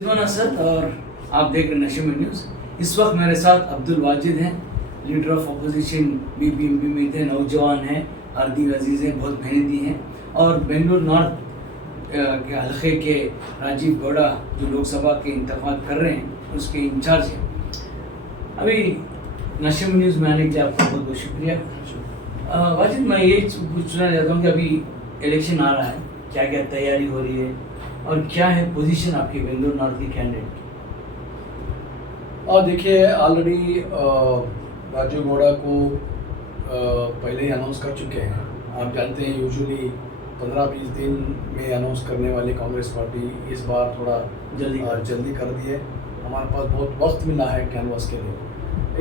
रिजवान असद और आप देख रहे नशे में न्यूज़। इस वक्त मेरे साथ अब्दुल वाजिद हैं, लीडर ऑफ अपोजिशन बीपीएमपी में थे, नौजवान हैं, अर्दी अजीज़ हैं, बहुत मेहनती हैं। और बेंगलुरु नॉर्थ के हल्के के राजीव गौड़ा जो लोकसभा के इंतखाब कर रहे हैं उसके इंचार्ज हैं। अभी नशे में न्यूज़ में आने के लिए आपका बहुत बहुत शुक्रिया। वाजिद, मैं ये पूछना चाहता हूँ कि अभी इलेक्शन आ रहा है, क्या क्या तैयारी हो रही है और क्या है पोजीशन आपकी बेंगलुरु नॉर्थ की कैंडिडेट की? और देखिए, ऑलरेडी राजीव गौड़ा को पहले ही अनाउंस कर चुके हैं। आप जानते हैं यूजुअली 15-20 दिन में अनाउंस करने वाली कांग्रेस पार्टी इस बार थोड़ा जल्दी कर दी है। हमारे पास बहुत वक्त मिला है कैनवास के लिए।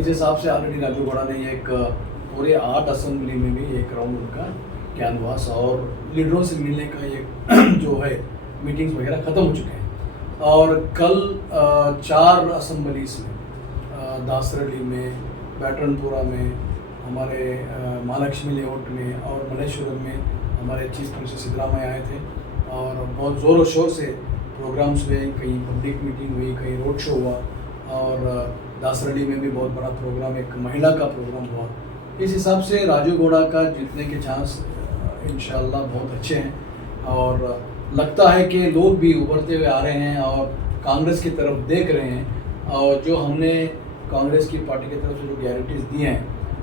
इस हिसाब से ऑलरेडी राजीव गौड़ा ने एक पूरे 8 असेंबली में भी एक राउंड उनका कैनवास और लीडरों से मिलने का एक जो है मीटिंग्स वगैरह ख़त्म हो चुके हैं। और कल 4 असेंबलीज में दासरडी में, बैटरनपुरा में, हमारे महालक्ष्मी लेआउट में और मलेश्वरम में हमारे चीफ मिनिस्टर सिद्धरामैया आए थे और बहुत ज़ोर और शोर से प्रोग्राम्स हुए। कहीं पब्लिक मीटिंग हुई, कहीं रोड शो हुआ और दासरडी में भी बहुत बड़ा प्रोग्राम, एक महिला का प्रोग्राम हुआ। इस हिसाब से राजीव गौड़ा का जीतने के चांस इंशाल्लाह बहुत अच्छे हैं और लगता है कि लोग भी उभरते हुए आ रहे हैं और कांग्रेस की तरफ देख रहे हैं और जो हमने कांग्रेस की पार्टी की तरफ से जो गारंटीज़ दी हैं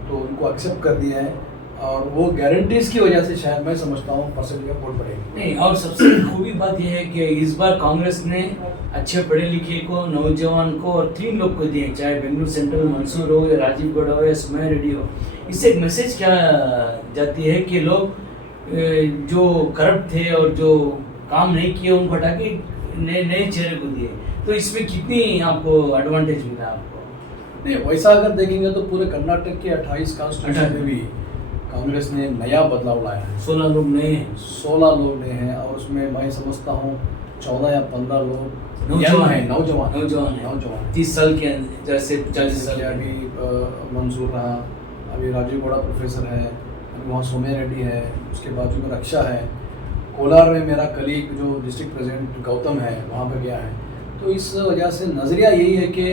तो उनको एक्सेप्ट कर दिया है और वो गारंटीज़ की वजह से शायद मैं समझता हूँ परसेंट का वोट बढ़ेगा। नहीं, और सबसे खूबी बात यह है कि इस बार कांग्रेस ने अच्छे पढ़े लिखे को, नौजवान को और 3 लोग को दिए, चाहे बेंगलुरु सेंट्रल मंसूर हो या राजीव गौड़ा हो या सुमैया रेड्डी हो। इससे एक मैसेज क्या जाती है कि लोग जो करप्ट थे और जो काम नहीं किए उनको हटा के नए चेहरे को दिए, तो इसमें कितनी आपको एडवांटेज मिला आपको? नहीं, वैसा अगर देखेंगे तो पूरे कर्नाटक के 28 कॉन्स्टिट्यूशन में भी कांग्रेस ने नया बदलाव लाया है। 16 लोग नए हैं, 16 लोग नए हैं और उसमें मैं समझता हूँ 14 या 15 लोग नौजवान 30 साल के जैसे 40 साल के। अभी मंसूर रहा, अभी राजीव गौड़ा प्रोफेसर है, अभी वहाँ सुमैया रेड्डी है, उसके बाजू में रक्षा है, कोलार में मेरा कलीग जो डिस्ट्रिक्ट प्रेसिडेंट गौतम है वहाँ पर गया है। तो इस वजह से नज़रिया यही है कि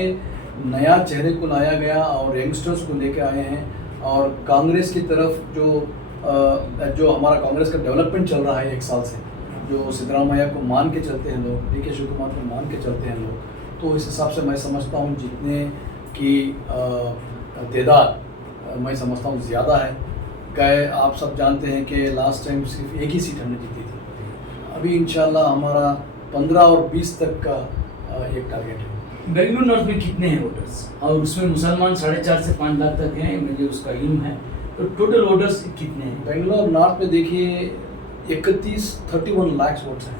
नया चेहरे को लाया गया और यंगस्टर्स को लेकर आए हैं और कांग्रेस की तरफ जो हमारा कांग्रेस का डेवलपमेंट चल रहा है 1 साल से, जो सिद्धरामैया को मान के चलते हैं लोग, डीके शिव कुमार को मान के चलते हैं लोग, तो इस हिसाब से मैं समझता हूँ जितने की तादाद मैं समझता हूँ ज़्यादा है। गए आप सब जानते हैं कि लास्ट टाइम सिर्फ एक ही सीट हमने जीती थी, अभी इंशाल्लाह हमारा 15 और 20 तक का एक टारगेट है। बेंगलुरु नॉर्थ में कितने हैं वोटर्स और उसमें मुसलमान 4.5 से 5 लाख तक हैं, मुझे उसका इल्म है, तो टोटल वोटर्स कितने हैं? बेंगलुरु नॉर्थ में देखिए 31 लाख वोट्स हैं।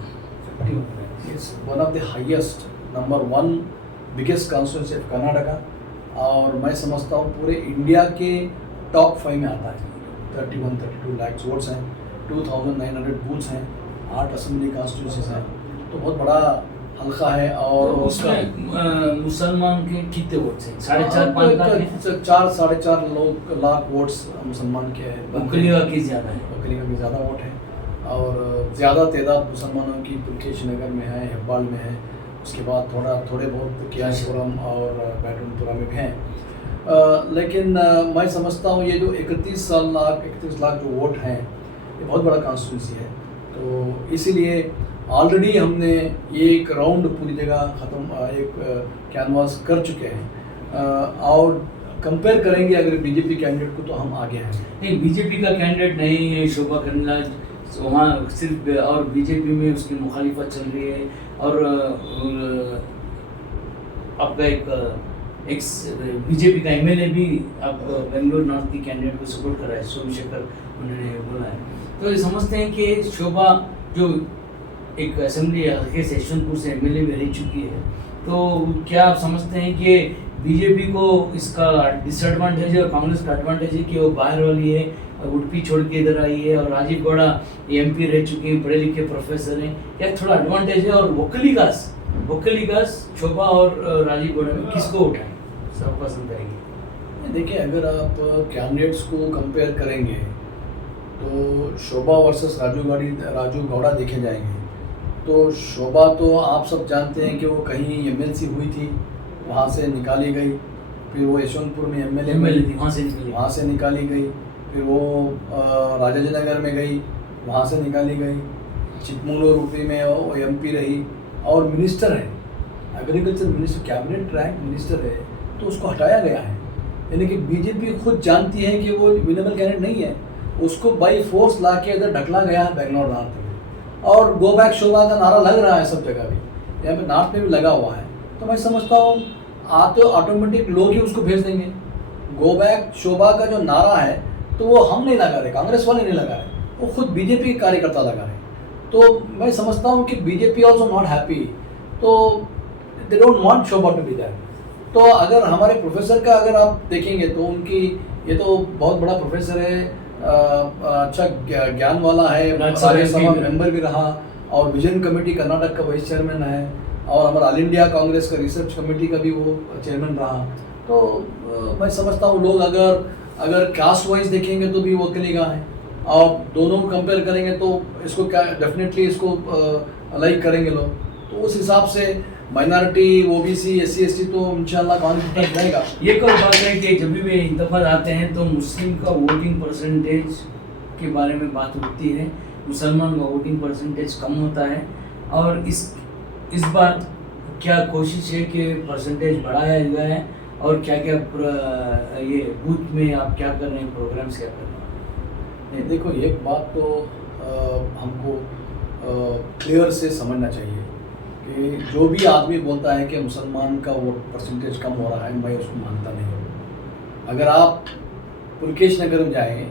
It's one of the highest, number 1 biggest constituency of Karnataka और मैं समझता हूँ पूरे इंडिया के टॉप 5 में आता है। 32 लाख वोट्स हैं, 2900 बूथ्स हैं, 8 असेंबली कॉन्स्टिट्यूंसीज हैं, तो बहुत बड़ा हल्का है। और तो उसमें मुसलमान के कितने वोट्स हैं? 4.5-5 लाख हैं। 4-4.5 लाख वोट्स मुसलमान के हैं। बकरीगा की ज़्यादा है, बकरीगा की ज़्यादा वोट है और ज़्यादा तादाद मुसलमानों की पुलकेश नगर में है, हेब्बाल में है, उसके बाद थोड़े बहुत कियाशपुरम और बैटरनपुरा में भी हैं। लेकिन मैं समझता हूँ ये जो 31 लाख जो वोट हैं ये बहुत बड़ा कॉन्स्टिट्यूंसी है, तो इसीलिए ऑलरेडी हमने एक राउंड पूरी जगह ख़त्म, एक कैनवास कर चुके हैं और कंपेयर करेंगे अगर बीजेपी कैंडिडेट को तो हम आगे हैं। नहीं, बीजेपी का कैंडिडेट नहीं है शोभा करंदलाजे, वहाँ सिर्फ और बीजेपी में उसकी मुखालिफत चल रही है और आपका एक बीजेपी का एमएलए भी अब बेंगलुरु नॉर्थ की कैंडिडेट को सपोर्ट कर रहा है, सोमशेखर उन्होंने बोला है। तो ये समझते हैं कि शोभा जो एक असेंबली हल्के से यशवंतपुर से एमएलए में रह चुकी है, तो क्या आप समझते हैं कि बीजेपी को इसका डिसएडवांटेज है और कांग्रेस का एडवांटेज है कि वो बाहर वाली है, उडुपी छोड़ के इधर आई है और राजीव गौड़ा एमपी रह चुके हैं, पढ़े लिखे प्रोफेसर हैं, क्या थोड़ा एडवांटेज है? और वोकलिकास शोभा और राजीव गौड़ा में किसको उठाएं, सब पसंद आएगी? देखिए, अगर आप कैंडिडेट्स को कंपेयर करेंगे तो शोभा वर्सेस राजू गौड़ा देखे जाएंगे तो शोभा तो आप सब जानते हैं कि वो कहीं एमएलसी हुई थी, वहाँ से निकाली गई, फिर वो यशवंतपुर में एमएलए थी, वहाँ से निकाली गई, फिर वो राजाजी नगर में गई, वहाँ से निकाली गई, चिकमंगलूर यूपी में वो एमपी रही और मिनिस्टर है, agriculture minister, cabinet rank minister है, तो उसको हटाया गया है। यानी कि बीजेपी खुद जानती है कि वो विनेबल कैंडिडेट नहीं है, उसको बाई फोर्स ला के इधर ढकला गया है बेंगलोर नॉर्थ में। और गो बैक शोभा का नारा लग रहा है सब जगह भी, यहाँ पे नॉर्थ में भी लगा हुआ है। तो मैं समझता हूँ आते ऑटोमेटिक लोग ही उसको भेज देंगे। गो बैक शोभा का जो नारा है तो वो हम नहीं लगा रहे, कांग्रेस वाले नहीं लगा रहे, वो खुद बीजेपी के कार्यकर्ता लगा रहे। तो मैं समझता हूँ कि बीजेपी ऑल्सो नॉट हैप्पी, तो they don't want Shobha to be there. तो अगर हमारे प्रोफेसर का अगर आप देखेंगे तो उनकी, ये तो बहुत बड़ा प्रोफेसर है, अच्छा ज्ञान वाला है, राज्यसभा मेंबर भी रहा और विजन कमेटी कर्नाटक का वाइस चेयरमैन है और हमारा ऑल इंडिया कांग्रेस का रिसर्च कमेटी का भी वो चेयरमैन रहा। तो मैं समझता हूँ लोग अगर कास्ट वाइज देखेंगे तो भी वो अकेलेगा है, और दोनों को कंपेयर करेंगे तो इसको क्या डेफिनेटली इसको लाइक करेंगे लोग। तो उस हिसाब से माइनॉरिटी, ओबीसी, एससी, एसटी तो इंशाल्लाह कांग्रेस तक रहेगा। ये कोई बात है कि जब भी वे इंतखाब आते हैं तो मुस्लिम का वोटिंग परसेंटेज के बारे में बात उठती है, मुसलमान का वोटिंग परसेंटेज कम होता है, और इस बार क्या कोशिश है कि परसेंटेज बढ़ाया गया है, और क्या क्या ये बूथ में आप क्या कर रहे हैं, प्रोग्राम्स क्या कर रहे हैं? नहीं, देखो एक बात तो हमको क्लियर से समझना चाहिए कि जो भी आदमी बोलता है कि मुसलमान का वोट परसेंटेज कम हो रहा है, मैं उसको मानता नहीं हूँ। अगर आप पुलकेश नगर में जाएंगे,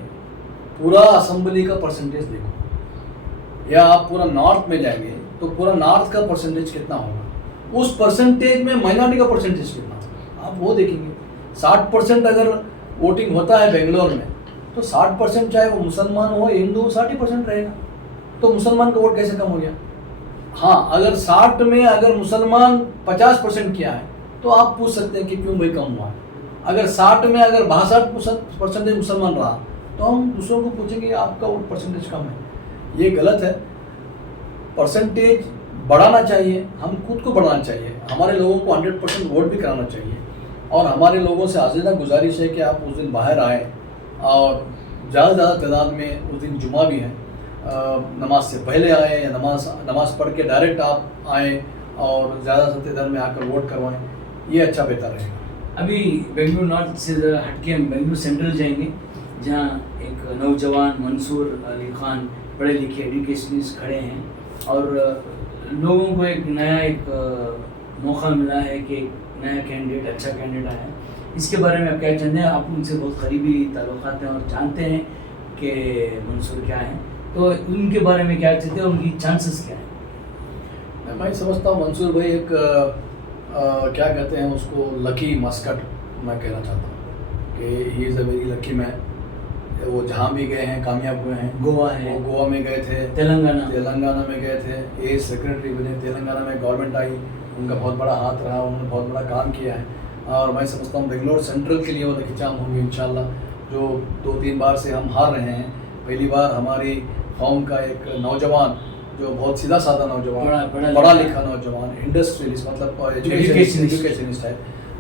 पूरा असेंबली का परसेंटेज देखो, या आप पूरा नॉर्थ में जाएंगे तो पूरा नॉर्थ का परसेंटेज कितना होगा, उस परसेंटेज में माइनॉरिटी का परसेंटेज कितना होगा, आप वो देखेंगे। 60% अगर वोटिंग होता है बेंगलोर में, तो 60% चाहे वो मुसलमान हो, हिंदू हो, 60% रहेगा। तो मुसलमान का वोट कैसे कम हो गया? हाँ, अगर 60 में अगर मुसलमान 50% किया है तो आप पूछ सकते हैं कि क्यों भाई कम हुआ है। अगर 60 में अगर 62% मुसलमान रहा तो हम दूसरों को पूछेंगे आपका वोट परसेंटेज कम है, ये गलत है। परसेंटेज बढ़ाना चाहिए, हम खुद को बढ़ाना चाहिए, हमारे लोगों को 100% वोट भी कराना चाहिए। और हमारे लोगों से आज़िदा गुजारिश है कि आप उस दिन बाहर आए और ज़्यादा से ज़्यादा तादाद में, उस दिन जुमा भी है, नमाज से पहले आए या नमाज पढ़ के डायरेक्ट आप आए और ज़्यादा से तादाद में आकर वोट करवाएं, ये अच्छा बेहतर रहेगा। अभी बेंगलुरु नॉर्थ से हटके हम बेंगलुरु सेंट्रल जाएंगे, जहाँ एक नौजवान मंसूर अली खान पढ़े लिखे एजुकेशनिस्ट खड़े हैं, और लोगों को एक मौका मिला है कि एक नया कैंडिडेट, अच्छा कैंडिडेट आया है। इसके बारे में आप क्या जानते हैं? आप उनसे बहुत करीबी ताल्लुकात हैं और जानते हैं कि मंसूर क्या है, तो उनके बारे में क्या चाहते हैं, उनकी चांसेस क्या हैं? मैं समझता हूँ मंसूर भाई एक क्या कहते हैं उसको, लकी मस्कट मैं कहना चाहता हूँ कि he is a very lucky man. वो जहाँ भी गए हैं कामयाब हुए हैं। गोवा है, वो गोवा में गए थे, तेलंगाना में गए थे, ए सेक्रेटरी बने, तेलंगाना में गवर्नमेंट आई, उनका बहुत बड़ा हाथ रहा, उन्होंने बहुत बड़ा काम किया है। और मैं समझता हूँ बेंगलोर सेंट्रल के लिए वो खिंचाव होंगे इंशाल्लाह। जो 2-3 बार से हम हार रहे हैं, पहली बार हमारी कौम का एक नौजवान जो बहुत सीधा साधा नौजवान, पढ़ा लिखा नौजवान, इंडस्ट्रियलिस्ट मतलब एजुकेशनिस्ट है।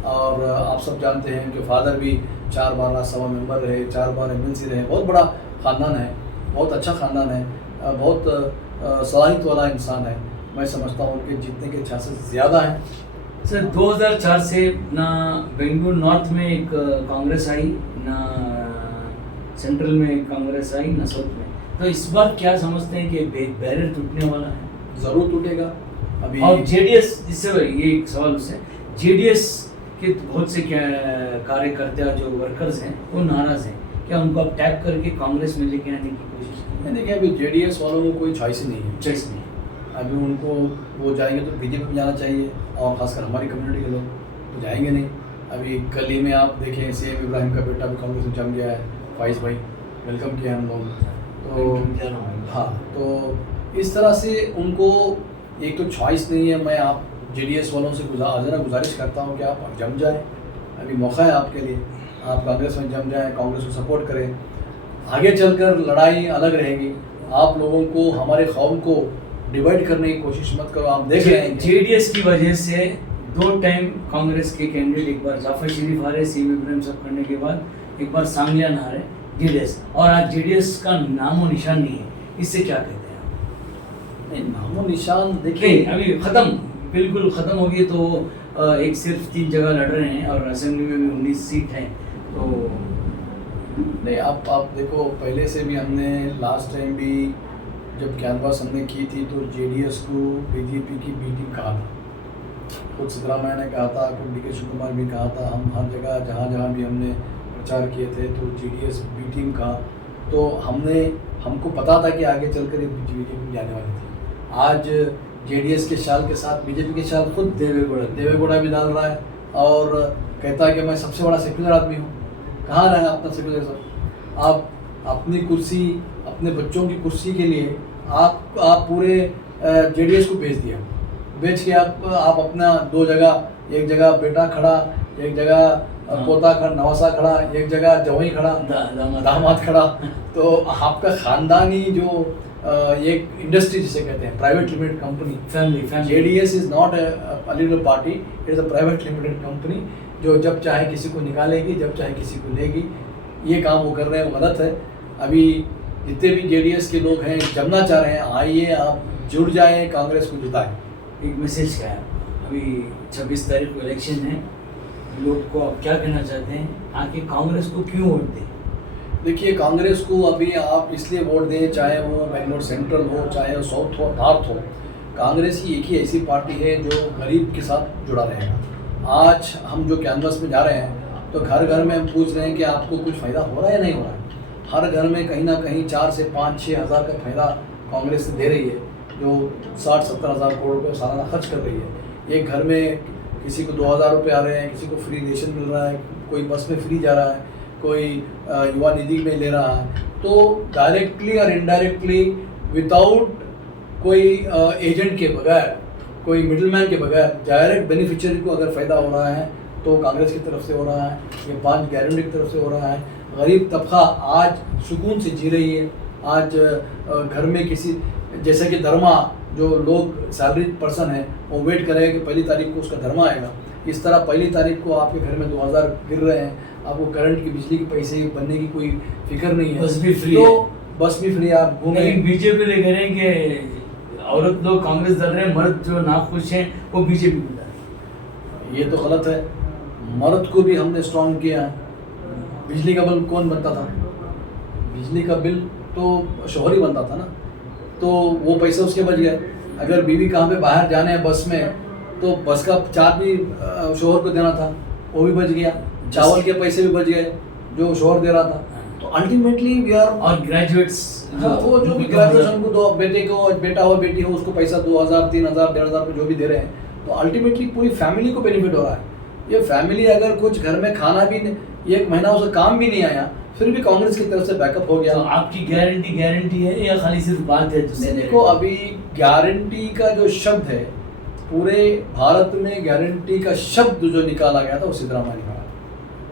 और आप सब जानते हैं कि फादर भी 4 बार राज्यसभा मेंबर रहे, 4 बार एमएलसी रहे, बहुत बड़ा ख़ानदान है, बहुत अच्छा ख़ानदान है, बहुत सलाहियत वाला इंसान है। मैं समझता हूँ उनके जीतने के चांसेस ज़्यादा हैं। सर 2004 से ना बेंगलुरु नॉर्थ में एक कांग्रेस आई, ना सेंट्रल में कांग्रेस आई, ना साउथ में, तो इस बार क्या समझते हैं कि बैरियर टूटने वाला है? ज़रूर टूटेगा अभी। और जेडीएस, इससे ये एक सवाल उससे, जेडीएस के बहुत से क्या कार्यकर्ता जो वर्कर्स हैं वो नाराज़ हैं, क्या उनको अब टैग करके कांग्रेस में लेके आने की कोशिश की? देखिए अभी जेडीएस वालों को कोई चॉइस ही नहीं है, चॉइस नहीं। अभी उनको वो जाएंगे तो बीजेपी में जाना चाहिए, और ख़ासकर हमारी कम्युनिटी के लोग तो जाएंगे नहीं। अभी कल ही में आप देखें सीएम इब्राहिम का बेटा भी कांग्रेस में जम गया है, फाइज भाई, वेलकम किया हम लोग। तो हाँ, तो इस तरह से उनको एक तो चॉइस नहीं है। मैं आप जेडीएस वालों से गुजारिश करता हूँ कि आप जम जाएं, अभी मौका है आपके लिए, आप कांग्रेस में जम जाएं, कांग्रेस को सपोर्ट करें। आगे चलकर लड़ाई अलग रहेगी, आप लोगों को, हमारे कौम को डिवाइड करने की कोशिश मत करो। आप देख रहे हैं जेडीएस की वजह से 2 टाइम कांग्रेस के कैंडिडेट, एक बार जाफर शरीफ हारे सीएम इब्राहिम साहब करने के बाद, एक बार सांगलियान हारे जेडीएस, और आज जेडीएस का नामो निशान नहीं है। इससे क्या कहते हैं आप? नहीं, नामो निशान नहीं, देखिए अभी खत्म, बिल्कुल खत्म हो गई। तो एक सिर्फ 3 जगह लड़ रहे हैं और असेंबली में भी 19 सीट हैं। तो नहीं, आप देखो, पहले से भी हमने लास्ट टाइम भी जब कैनवास हमने की थी तो जेडीएस को बीजेपी की बी टीम कहा था। खुद सिद्धरामैया ने कहा था, खुद डीके शिव कुमार भी कहा था। हम हर जगह जहाँ भी हमने प्रचार किए थे तो जेडीएस बी टीम कहा। तो हमको पता था कि आगे चलकर ये बीजेपी जाने वाली थी। आज जेडीएस के शाल के साथ बीजेपी के शाल खुद देवेगौड़ा भी डाल रहा है और कहता है कि मैं सबसे बड़ा सेक्युलर आदमी हूँ। कहाँ रहा अपना सेक्युलर सब? आप अपनी कुर्सी, अपने बच्चों की कुर्सी के लिए आप पूरे जेडीएस को बेच दिया। बेच के आप अपना 2 जगह, एक जगह बेटा खड़ा, एक जगह पोता खड़ा, नवासा खड़ा, एक जगह जवाई खड़ा, दामाद खड़ा। तो आपका खानदानी जो एक इंडस्ट्री जिसे कहते हैं, private limited company, family JDS is not a political party, it is a private limited company जो जब चाहे किसी को निकालेगी, जब चाहे किसी को लेगी। ये काम वो कर रहे हैं, वो गलत है। अभी जितने भी जेडीएस के लोग हैं, जमना चाह रहे हैं, आइए आप जुड़ जाएं, कांग्रेस को जिताएं। एक मैसेज क्या है? अभी 26 तारीख को इलेक्शन है, लोग को आप क्या कहना चाहते हैं? आके कांग्रेस को क्यों वोट दें? देखिए, कांग्रेस को अभी आप इसलिए वोट दें, चाहे वो बेंगलोर सेंट्रल हो, चाहे वो साउथ हो, नॉर्थ हो, कांग्रेस ही एक ही ऐसी पार्टी है जो गरीब के साथ जुड़ा रहेगा। आज हम जो कैनवस में जा रहे हैं तो घर घर में हम पूछ रहे हैं कि आपको कुछ फ़ायदा हो रहा है या नहीं हो रहा है। हर घर में कहीं ना कहीं 4 से 5-6 हज़ार का फ़ायदा कांग्रेस दे रही है, जो 60-70 हज़ार करोड़ रुपये सालाना खर्च कर रही है। एक घर में किसी को 2000 रुपये आ रहे हैं, किसी को फ्री रेशन मिल रहा है, कोई बस में फ्री जा रहा है, कोई युवा निधि में ले रहा है। तो डायरेक्टली और इनडायरेक्टली, विदाउट कोई एजेंट के बगैर, कोई मिडलमैन के बगैर, डायरेक्ट बेनिफिशियरी को अगर फ़ायदा हो रहा है तो कांग्रेस की तरफ से हो रहा है, ये 5 गारंटी की तरफ से हो रहा है। गरीब तबका आज सुकून से जी रही है। आज घर में किसी, जैसे कि धर्मा, जो लोग सैलरीड पर्सन है वो वेट करेगा कि 1 तारीख को उसका धर्मा आएगा, इस तरह 1 तारीख को आपके घर में 2000 गिर रहे हैं, आपको करंट की, बिजली के पैसे बनने की कोई फिक्र नहीं है, बस भी फ्री तो है। बस भी फ्री, आप घूमें। बीजेपी ले कह रहे हैं कि औरत लोग कांग्रेस दल रहे हैं, मर्द जो नाखुश हैं वो बीजेपी को दल। ये तो गलत है। मर्द को भी हमने स्ट्रॉन्ग किया है। बिजली का बिल कौन बनता था? बिजली का बिल तो शोहर ही बनता था ना, तो वो पैसा उसके बच गया। अगर बीवी कहाँ पे बाहर जाने हैं बस में, तो बस का चार्ज भी शोहर को देना था, वो भी बच गया। चावल के पैसे भी बच गए जो शोहर दे रहा था। तो अल्टीमेटली वी आर, और ग्रेजुएट्स वो जो भी ग्रेजुएशन को, 2 बेटे को, बेटा हो बेटी हो, उसको पैसा 2000, 3000, 1500 जो भी दे रहे हैं, तो अल्टीमेटली पूरी फैमिली को बेनिफिट हो रहा है। ये फैमिली अगर कुछ घर में खाना भी 1 महीना उसे काम भी नहीं आया, फिर भी कांग्रेस की तरफ से बैकअप हो गया। तो आपकी गारंटी है या खाली सिर्फ बात है? देखो, अभी गारंटी का जो शब्द है, पूरे भारत में गारंटी का शब्द जो निकाला गया था वो सिद्धरामैया ने कहा।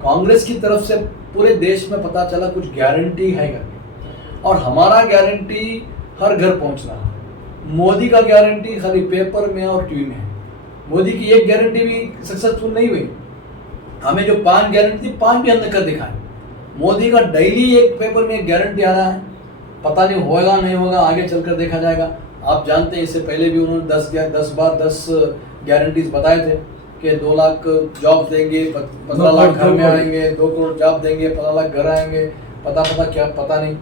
कांग्रेस की तरफ से पूरे देश में पता चला कुछ गारंटी है करके, और हमारा गारंटी हर घर पहुंच रहा है। मोदी का गारंटी खाली पेपर में और टीवी में है। मोदी की एक गारंटी भी सक्सेसफुल नहीं हुई। हमें जो 5 गारंटी थी, 5 भी हमने कर दिखाए। मोदी का डेली एक पेपर में एक गारंटी आ रहा है, पता नहीं होगा नहीं होगा, आगे चलकर देखा जाएगा। आप जानते हैं इससे पहले भी उन्होंने 10 बार 10 गारंटीज बताए थे कि 2 लाख जॉब देंगे, 15 लाख घर में आएंगे, 2 करोड़ जॉब देंगे, 15 लाख घर आएंगे, पता नहीं,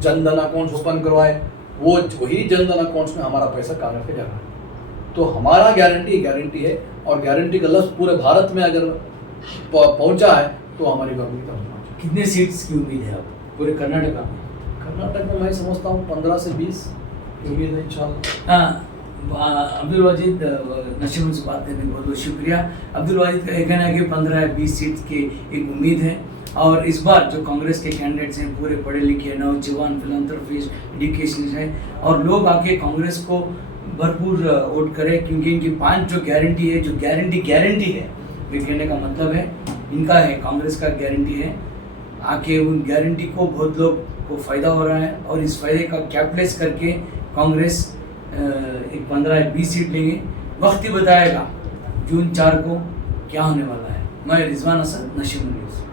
जन धन अकाउंट्स ओपन करवाए। वो वही जन धन अकाउंट्स में हमारा पैसा कांग्रेस पे जा रहा है। तो हमारा गारंटी है, और गारंटी का लफ्ज़ पूरे भारत में अगर पहुंचा है तो हमारी गवर्नमेंट तक पहुंचा। कितने सीट्स की उम्मीद है आप पूरे कर्नाटक में? कर्नाटक में मैं समझता हूँ 15 से 20 उम्मीद है इंशाल्लाह। हाँ, अब्दुल वाजिद नशीमुन से बात करने के बहुत बहुत शुक्रिया। अब्दुल वाजिद का कहना है कि 15 या 20 सीट्स की एक उम्मीद है, और इस बार जो कांग्रेस के कैंडिडेट्स हैं पूरे पढ़े लिखे, नौजवान, फिलंथ्रोपिस्ट, एजुकेशनिस्ट हैं, और लोग आके कांग्रेस को भरपूर वोट करें, क्योंकि इनकी 5 जो गारंटी है, जो गारंटी है, वे कहने का मतलब है इनका है, कांग्रेस का गारंटी है। आके उन गारंटी को बहुत लोग को फ़ायदा हो रहा है, और इस फ़ायदे का कैपिटलाइज करके कांग्रेस एक 15 या 20 सीट लेंगे। वक्त ही बताएगा जून 4 को क्या होने वाला है। मैं रिजवान असद, नशीम न्यूज़।